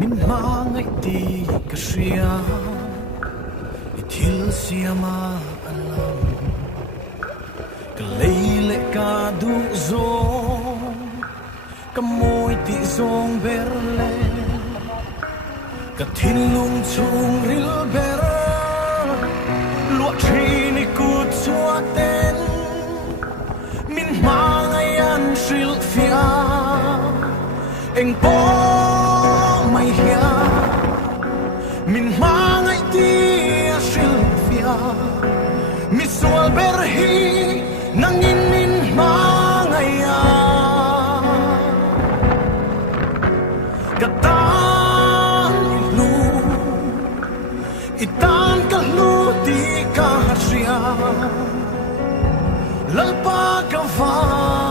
min hmangaih di ka fiah i thil siama alam ka leile ka du zong ka moi ti zong berle ka thin lung chung ril ber lua thini kut chua ten min hmangaih an ahrilh fiah Engpawh mai hian min hmangaih di ahrilh fiah mi sual ber hi nangin min hmangaih katan lu itan ka lu di ka hriam lalpa ka va